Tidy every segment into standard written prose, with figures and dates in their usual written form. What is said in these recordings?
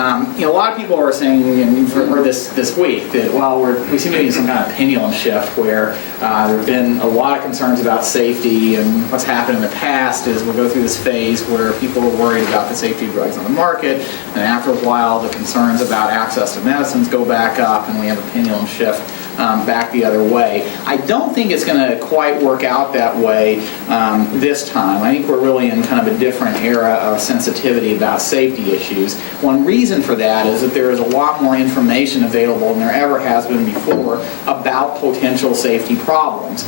A lot of people are saying, and you've heard this week, that, well, we seem to be in some kind of pendulum shift where there have been a lot of concerns about safety, and what's happened in the past is we'll go through this phase where people are worried about the safety of drugs on the market, and after a while the concerns about access to medicines go back up, and we have a pendulum shift back the other way. I don't think it's going to quite work out that way this time. I think we're really in kind of a different era of sensitivity about safety issues. One reason for that is that there is a lot more information available than there ever has been before about potential safety problems.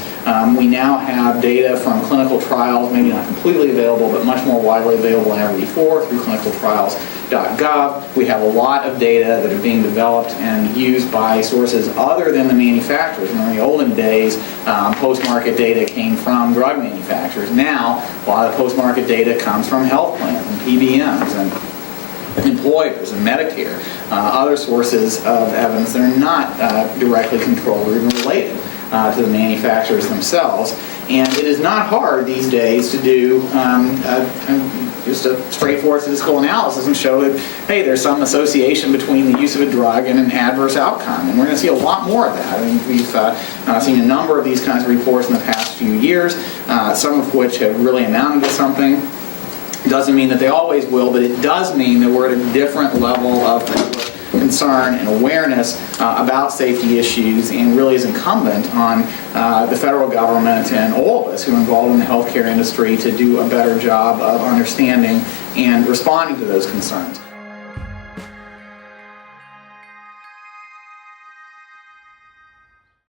We now have data from clinical trials, maybe not completely available, but much more widely available than ever before through clinicaltrials.gov. We have a lot of data that are being developed and used by sources other than the manufacturers. In the olden days, post-market data came from drug manufacturers. Now, a lot of post-market data comes from health plans and PBMs and employers and Medicare, other sources of evidence that are not directly controlled or even related to the manufacturers themselves. And it is not hard these days to do just a straightforward statistical analysis and show that, hey, there's some association between the use of a drug and an adverse outcome. And we're going to see a lot more of that. I mean, we've seen a number of these kinds of reports in the past few years, some of which have really amounted to something. It doesn't mean that they always will, but it does mean that we're at a different level of concern and awareness about safety issues, and really is incumbent on the federal government and all of us who are involved in the healthcare industry to do a better job of understanding and responding to those concerns.